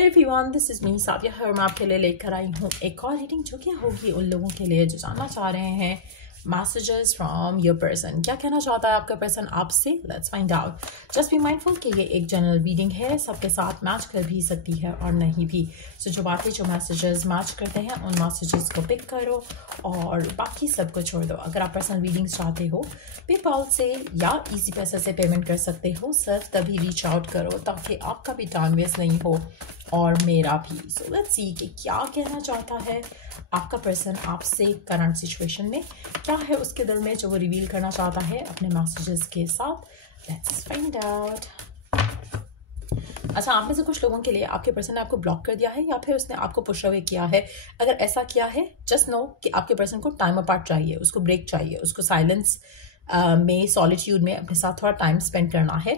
Hey everyone, this is me साबिया और मैं आपके लिए लेकर आई हूँ एक और रीडिंग जो कि होगी उन लोगों के लिए जो जानना चाह रहे हैं मैसेजेस फ्रॉम योर पर्सन। क्या कहना चाहता है आपका पर्सन आपसे? Let's find out. Just be mindful कि ये एक जनरल रीडिंग है, सबके साथ मैच कर भी सकती है और नहीं भी। सो जो बातें जो मैसेजेस मैच करते हैं उन मैसेजेस को पिक करो और बाकी सब को छोड़ दो। अगर आप पर्सनल रीडिंग्स चाहते हो पेपैल से या इजी पैसे से पेमेंट कर सकते हो, सिर्फ तभी रीच आउट करो ताकि आपका भी टाइम वेस्ट नहीं हो और मेरा भी। सो लेट्स सी कि क्या कहना चाहता है आपका पर्सन आपसे करंट सिचुएशन में, क्या है उसके दिल में जो वो रिवील करना चाहता है अपने मैसेजेस के साथ। Let's find out. अच्छा, आप में से कुछ लोगों के लिए आपके पर्सन ने आपको ब्लॉक कर दिया है या फिर उसने आपको पुश अवे किया है। अगर ऐसा किया है जस्ट नो कि आपके पर्सन को टाइम अपार्ट चाहिए, उसको ब्रेक चाहिए, उसको साइलेंस में सॉलिट्यूड में अपने साथ थोड़ा टाइम स्पेंड करना है।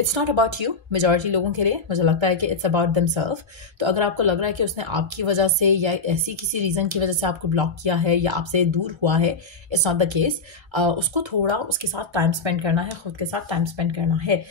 It's not about you. Majority लोगों के लिए मुझे लगता है कि इट्स अबाउट देमसेल्फ। तो अगर आपको लग रहा है कि उसने आपकी वजह से या ऐसी किसी रीज़न की वजह से आपको ब्लॉक किया है या आपसे दूर हुआ है, इट्स नॉट द केस। उसको थोड़ा उसके साथ टाइम स्पेंड करना है, खुद के साथ टाइम स्पेंड करना है।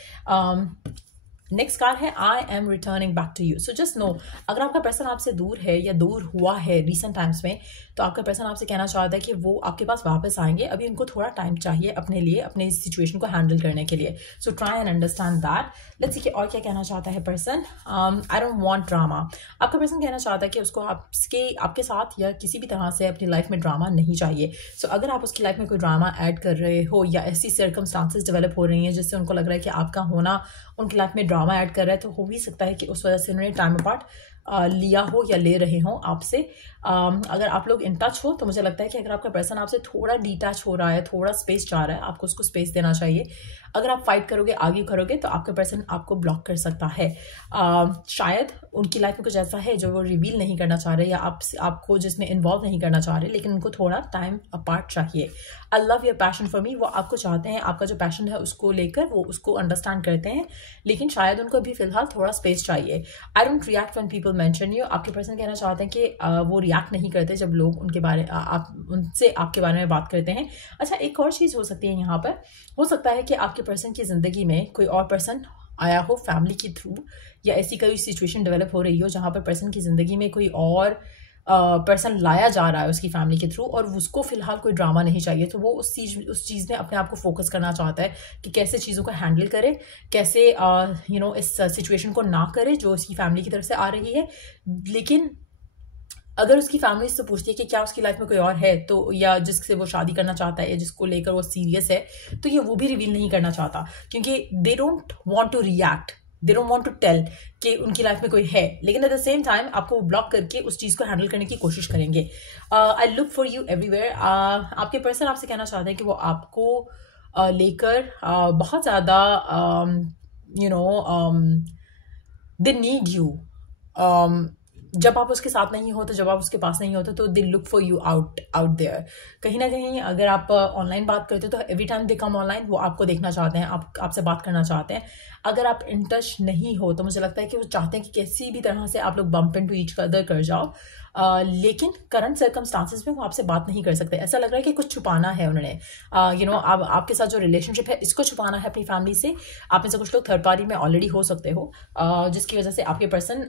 नेक्स्ट कार्ड है I am returning back to you. So just know, अगर आपका पर्सन आपसे दूर है या दूर हुआ है रिसेंट टाइम्स में, तो आपका पर्सन आपसे कहना चाहता है कि वो आपके पास वापस आएंगे। अभी उनको थोड़ा टाइम चाहिए अपने लिए, अपने सिचुएशन को हैंडल करने के लिए। So try and understand that. Let's see कि और क्या कहना चाहता है person. I don't want drama. आपका पर्सन कहना चाहता है कि उसको आपके साथ या किसी भी तरह से अपनी लाइफ में ड्रामा नहीं चाहिए। सो अगर आप उसकी लाइफ में कोई ड्रामा ऐड कर रहे हो या ऐसी सर्कमस्टांसेस डेवलप हो रही हैं जिससे उनको लग रहा है कि आपका होना उनकी लाइफ में ड्रामा ऐड कर रहा है, तो हो भी सकता है कि उस वजह से उन्होंने टाइम अपार्ट लिया हो या ले रहे हो आपसे। अगर आप लोग इन टच हो तो मुझे लगता है कि अगर आपका पर्सन आपसे थोड़ा डिटैच हो रहा है, थोड़ा स्पेस चाह रहा है, आपको उसको स्पेस देना चाहिए। अगर आप फाइट करोगे, आर्ग्यू करोगे, तो आपका पर्सन आपको ब्लॉक कर सकता है। शायद उनकी लाइफ में कुछ ऐसा है जो वो रिवील नहीं करना चाह रहे या आपको जिसमें इन्वॉल्व नहीं करना चाह रहे, लेकिन उनको थोड़ा टाइम अपार्ट चाहिए। I love your passion for me. वो आपको चाहते हैं, आपका जो पैशन है उसको लेकर वो उसको अंडरस्टैंड करते हैं, लेकिन शायद उनको अभी फिलहाल थोड़ा स्पेस चाहिए। I don't react when people mention you. आपके पर्सन कहना चाहते हैं कि वो रिएक्ट नहीं करते जब लोग उनसे आपके बारे में बात करते हैं। अच्छा, एक और चीज़ हो सकती है यहाँ पर, हो सकता है कि आपके पर्सन की ज़िंदगी में कोई और पर्सन आया हो फैमिली के थ्रू, या ऐसी कोई सिचुएशन डेवलप हो रही हो जहाँ पर पर्सन की ज़िंदगी में कोई और पर्सन लाया जा रहा है उसकी फैमिली के थ्रू, और उसको फिलहाल कोई ड्रामा नहीं चाहिए। तो वो उस चीज़ में अपने आप को फोकस करना चाहता है कि कैसे चीज़ों को हैंडल करे, कैसे इस सिचुएशन को ना करे जो उसकी फैमिली की तरफ से आ रही है। लेकिन अगर उसकी फैमिली से पूछती है कि क्या उसकी लाइफ में कोई और है, तो या जिससे वो शादी करना चाहता है या जिसको लेकर वो सीरियस है, तो ये वो भी रिवील नहीं करना चाहता क्योंकि they don't want to react, they don't want to tell कि उनकी लाइफ में कोई है, लेकिन एट द सेम टाइम आपको वो ब्लॉक करके उस चीज़ को हैंडल करने की कोशिश करेंगे। I look for you everywhere. आपके पर्सन आपसे कहना चाहते हैं कि वो आपको लेकर बहुत ज़्यादा दे नीड यू। जब आप उसके साथ नहीं होते, जब आप उसके पास नहीं होते, तो they look for you out there. कहीं ना कहीं अगर आप ऑनलाइन बात करते हो तो एवरी टाइम दे कम ऑनलाइन, वो आपको देखना चाहते हैं, आपसे बात करना चाहते हैं। अगर आप इन टच नहीं हो तो मुझे लगता है कि वो चाहते हैं कि किसी भी तरह से आप लोग बम्प इनटू ईच अदर कर जाओ, लेकिन करंट सर्कमस्टांसेस में वो आपसे बात नहीं कर सकते। ऐसा लग रहा है कि कुछ छुपाना है उन्होंने। अब आपके साथ जो रिलेशनशिप है इसको छुपाना है अपनी फैमिली से। आप में से कुछ लोग थर्ड पार्टी में ऑलरेडी हो सकते हो, जिसकी वजह से आपके पर्सन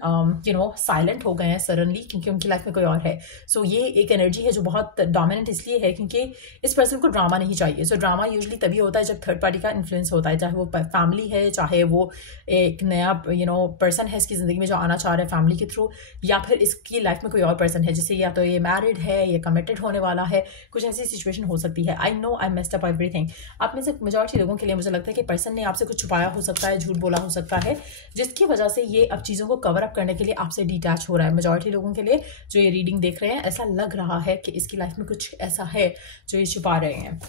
साइलेंट हो गए हैं सडनली क्योंकि उनकी लाइफ में कोई और है। सो ये एक एनर्जी है जो बहुत डोमिनेंट इसलिए है क्योंकि इस पर्सन को ड्रामा नहीं चाहिए। सो ड्रामा यूजली तभी होता है जब थर्ड पार्टी का इन्फ्लुएंस होता है, चाहे वो फैमिली है, चाहे वो एक नया पर्सन है इसकी ज़िंदगी में जो आना चाह रहा है फैमिली के थ्रू, या फिर इसकी लाइफ में कोई और पर्सन है जिससे या तो ये मैरिड है या कमिटेड होने वाला है। कुछ ऐसी सिचुएशन हो सकती है। I know I messed up everything. आप में से मेजॉरिटी लोगों के लिए मुझे लगता है कि पर्सन ने आपसे कुछ छुपाया हो सकता है, झूठ बोला हो सकता है, जिसकी वजह से ये अब चीज़ों को कवर अप करने के लिए आपसे डिटैच हो रहा है। मेजॉरिटी लोगों के लिए जो ये रीडिंग देख रहे हैं, ऐसा लग रहा है कि इसकी लाइफ में कुछ ऐसा है जो ये छुपा रहे हैं।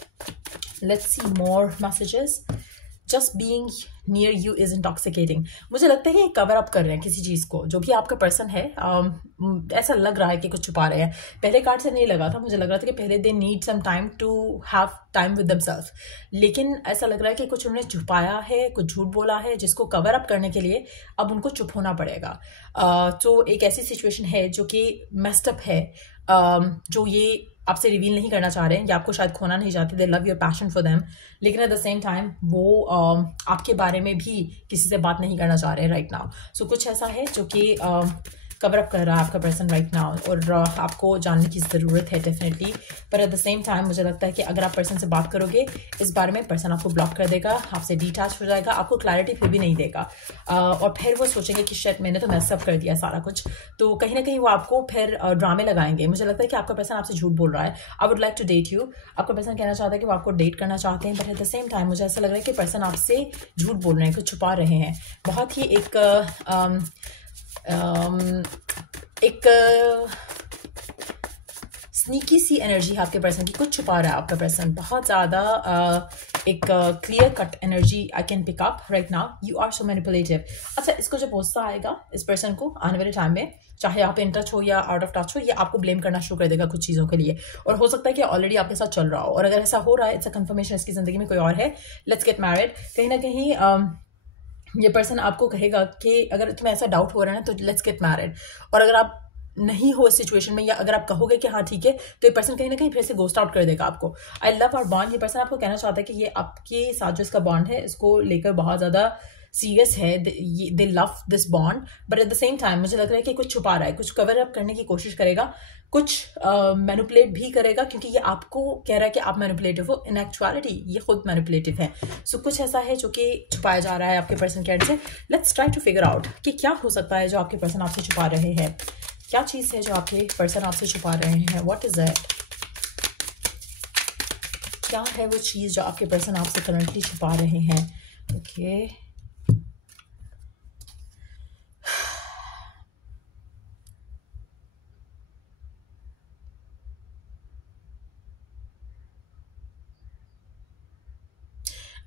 Let's see more messages. Just being near you is intoxicating. मुझे लगता है कि कवर अप कर रहे हैं किसी चीज़ को, जो भी आपका पर्सन है। ऐसा लग रहा है कि कुछ छुपा रहे हैं। पहले कार्ड से नहीं लगा था, मुझे लग रहा था कि पहले they need some time to have time with themselves, लेकिन ऐसा लग रहा है कि कुछ उन्होंने छुपाया है, कुछ झूठ बोला है, जिसको कवर अप करने के लिए अब उनको चुप होना पड़ेगा। तो एक ऐसी सिचुएशन है जो कि मेस्ड अप है, जो ये आपसे रिवील नहीं करना चाह रहे हैं या आपको शायद खोना नहीं चाहते, दे love your passion for them, लेकिन एट द सेम टाइम वो आपके बारे में भी किसी से बात नहीं करना चाह रहे हैं राइट नाउ। सो कुछ ऐसा है जो कि कवर अप कर रहा है आपका पर्सन राइट नाउ, और आपको जानने की ज़रूरत है डेफिनेटली। पर एट द सेम टाइम मुझे लगता है कि अगर आप पर्सन से बात करोगे इस बारे में, पर्सन आपको ब्लॉक कर देगा, आपसे डिटैच हो जाएगा, आपको क्लैरिटी फिर भी नहीं देगा, और फिर वो सोचेंगे कि शायद मैंने तो मैसअप कर दिया सारा कुछ, तो कहीं ना कहीं वो आपको फिर ड्रामे लगाएंगे। मुझे लगता है कि आपका पर्सन आपसे झूठ बोल रहा है, I would like to date you. आपका पर्सन कहना चाहता है कि वो आपको डेट करना चाहते हैं, but at the same time मुझे ऐसा लग रहा है कि पर्सन आपसे झूठ बोल रहे हैं, कुछ छुपा रहे हैं। बहुत ही एक स्नीकी सी एनर्जी है आपके पर्सन की, कुछ छुपा रहा है आपका पर्सन, बहुत ज़्यादा एक clear cut energy I can pick up right now. You are so manipulative. अच्छा, इसको जब गुस्सा आएगा इस पर्सन को आने वाले टाइम में, चाहे आप इन टच हो या आउट ऑफ टच हो, ये आपको ब्लेम करना शुरू कर देगा कुछ चीज़ों के लिए, और हो सकता है कि ऑलरेडी आपके साथ चल रहा हो, और अगर ऐसा हो रहा है इट्स अ कंफर्मेशन इसकी ज़िंदगी में कोई और है, लेट्स गेट मैरिड। कहीं ना कहीं ये पर्सन आपको कहेगा कि अगर तुम्हें ऐसा डाउट हो रहा है ना तो लेट्स गेट मैरिड, और अगर आप नहीं हो इस सिचुएशन में, या अगर आप कहोगे कि हाँ ठीक है, तो ये पर्सन कहीं ना कहीं फिर से गोस्ट आउट कर देगा आपको। आई लव आवर बॉन्ड, ये पर्सन आपको कहना चाहता है कि ये आपके साथ जो इसका बॉन्ड है इसको लेकर बहुत ज़्यादा सीरियस है, दे love this bond, but at the same time मुझे लग रहा है कि कुछ छुपा रहा है, कुछ कवर अप करने की कोशिश करेगा, कुछ मैनिपुलेट भी करेगा, क्योंकि ये आपको कह रहा है कि आप मैनिपुलेटिव हो, इन एक्चुअलिटी ये खुद मैनिपुलेटिव है। सो कुछ ऐसा है जो कि छुपाया जा रहा है आपके पर्सन के एंड से। Let's try to figure out कि क्या हो सकता है जो आपके पर्सन आपसे छुपा रहे हैं, क्या चीज़ है जो आपके पर्सन आपसे छुपा रहे हैं, व्हाट इज दैट, क्या है वो चीज़ जो आपके पर्सन आपसे करंटली छुपा रहे हैं। ओके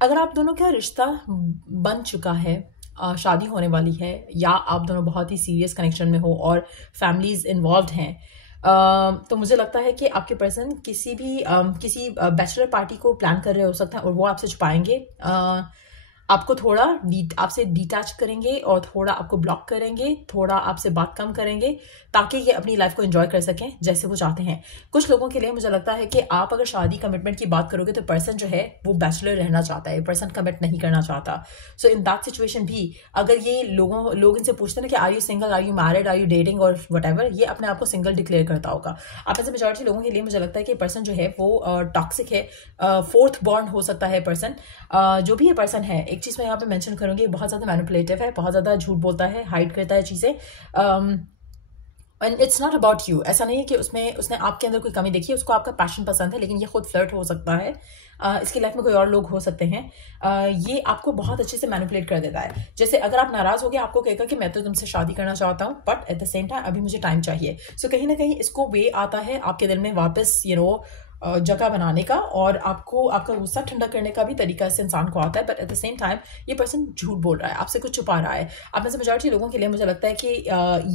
अगर आप दोनों का रिश्ता बन चुका है, शादी होने वाली है, या आप दोनों बहुत ही सीरियस कनेक्शन में हो और फैमिलीज इन्वॉल्व हैं, तो मुझे लगता है कि आपके पर्सन किसी किसी बैचलर पार्टी को प्लान कर रहे हो सकता है, और वो आपसे छुपाएंगे, आपको थोड़ा आपसे डिटैच करेंगे, और थोड़ा आपको ब्लॉक करेंगे, थोड़ा आपसे बात कम करेंगे, ताकि ये अपनी लाइफ को एंजॉय कर सकें जैसे वो चाहते हैं। कुछ लोगों के लिए मुझे लगता है कि आप अगर शादी कमिटमेंट की बात करोगे तो पर्सन जो है वो बैचलर रहना चाहता है, पर्सन कमिट नहीं करना चाहता। सो इन दैट सिचुएशन भी अगर ये लोग इनसे पूछते हैं कि are you single, are you married, are you dating और वटएवर, ये अपने आप को सिंगल डिक्लेयर करता होगा। आप ऐसे मेजॉरिटी लोगों के लिए मुझे लगता है कि पर्सन जो है वो टॉक्सिक है, फोर्थ बॉन्ड हो सकता है पर्सन, जो भी ये पर्सन है। एक चीज़ मैं यहाँ पे मेंशन करूंगी, बहुत ज़्यादा मैनिपुलेटिव है, बहुत ज़्यादा झूठ बोलता है, हाइड करता है चीज़ें, and it's not about you. ऐसा नहीं है कि उसने आपके अंदर कोई कमी देखी है, उसको आपका पैशन पसंद है, लेकिन ये खुद फ्लर्ट हो सकता है, इसकी लाइफ में कोई और लोग हो सकते हैं। ये आपको बहुत अच्छे से मैनिपुलेट कर देता है। जैसे अगर आप नाराज हो गए, आपको कहेगा कि मैं तो तुमसे शादी करना चाहता हूँ, but at the same time अभी मुझे टाइम चाहिए। सो कहीं ना कहीं इसको वे आता है आपके दिल में वापस जगह बनाने का, और आपका गुस्सा ठंडा करने का भी तरीका इस इंसान को आता है, but at the same time ये पर्सन झूठ बोल रहा है, आपसे कुछ छुपा रहा है। आप में से मेजॉरिटी लोगों के लिए मुझे लगता है कि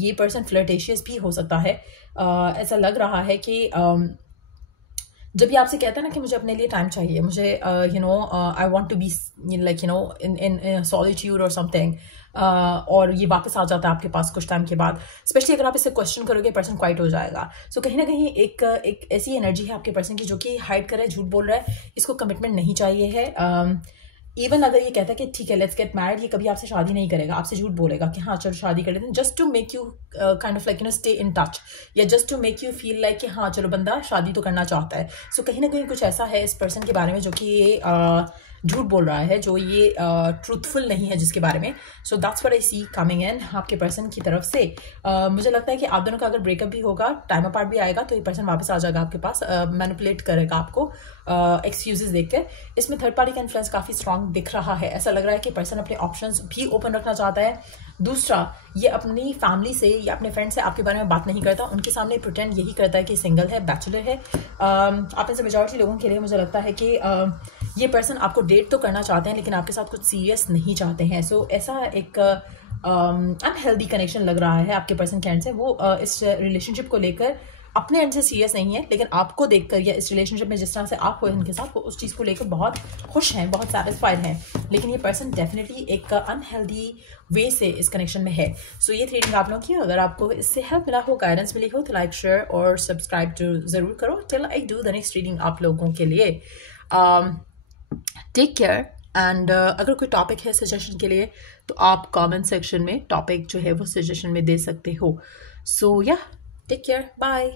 ये पर्सन फ्लर्टेशियस भी हो सकता है। ऐसा लग रहा है कि जब भी आपसे कहता है ना कि मुझे अपने लिए टाइम चाहिए, मुझे I want to be like in solitude और समथिंग, और ये वापस आ जाता है आपके पास कुछ टाइम के बाद। स्पेशली अगर आप इसे क्वेश्चन करोगे, पर्सन क्वाइट हो जाएगा। सो कहीं ना कहीं एक ऐसी एनर्जी है आपके पर्सन की जो कि हाइड कर रहा है, झूठ बोल रहा है, इसको कमिटमेंट नहीं चाहिए है। इवन अगर ये कहता है कि ठीक है लेट्स गेट मैरिड, ये कभी आपसे शादी नहीं करेगा, आपसे झूठ बोलेगा कि हाँ चलो शादी कर लेते हैं, just to make you kind of like stay in touch, या just to make you feel like कि हाँ चलो बंदा शादी तो करना चाहता है। सो कहीं ना कहीं कुछ ऐसा है इस पर्सन के बारे में जो कि ये झूठ बोल रहा है, जो ये ट्रूथफुल नहीं है जिसके बारे में। So that's what I see coming in आपके पर्सन की तरफ से। मुझे लगता है कि आप दोनों का अगर ब्रेकअप भी होगा, टाइम अपार्ट भी आएगा, तो ये पर्सन वापस आ जाएगा आपके पास, मैनिपुलेट करेगा आपको एक्सक्यूजेस देकर। इसमें थर्ड पार्टी का इन्फ्लुएंस काफ़ी स्ट्रांग दिख रहा है। ऐसा लग रहा है कि पर्सन अपने ऑप्शंस भी ओपन रखना चाहता है। दूसरा, ये अपनी फैमिली से या अपने फ्रेंड से आपके बारे में बात नहीं करता, उनके सामने प्रिटेंड यही करता है कि सिंगल है, बैचलर है। आप में से मेजॉरिटी लोगों के लिए मुझे लगता है कि ये पर्सन आपको डेट तो करना चाहते हैं, लेकिन आपके साथ कुछ सीरियस नहीं चाहते हैं। सो ऐसा एक अनहेल्दी कनेक्शन लग रहा है आपके पर्सन के एंड से। वो इस रिलेशनशिप को लेकर अपने एंड से सीरियस नहीं है, लेकिन आपको देखकर या इस रिलेशनशिप में जिस तरह से आप हो इनके साथ, वो उस चीज़ को लेकर बहुत खुश हैं, बहुत सेटिस्फाइड हैं, लेकिन ये पर्सन डेफिनेटली एक अनहेल्दी वे से इस कनेक्शन में है। सो ये रीडिंग आप लोगों की, अगर आपको इससे हेल्प मिला हो, गाइडेंस मिली हो, तो लाइक, शेयर और सब्सक्राइब ज़रूर करो till I do the next reading आप लोगों के लिए। टेक केयर एंड अगर कोई टॉपिक है सजेशन के लिए तो आप कमेंट सेक्शन में टॉपिक जो है वो सजेशन में दे सकते हो। सो या टेक केयर, बाय।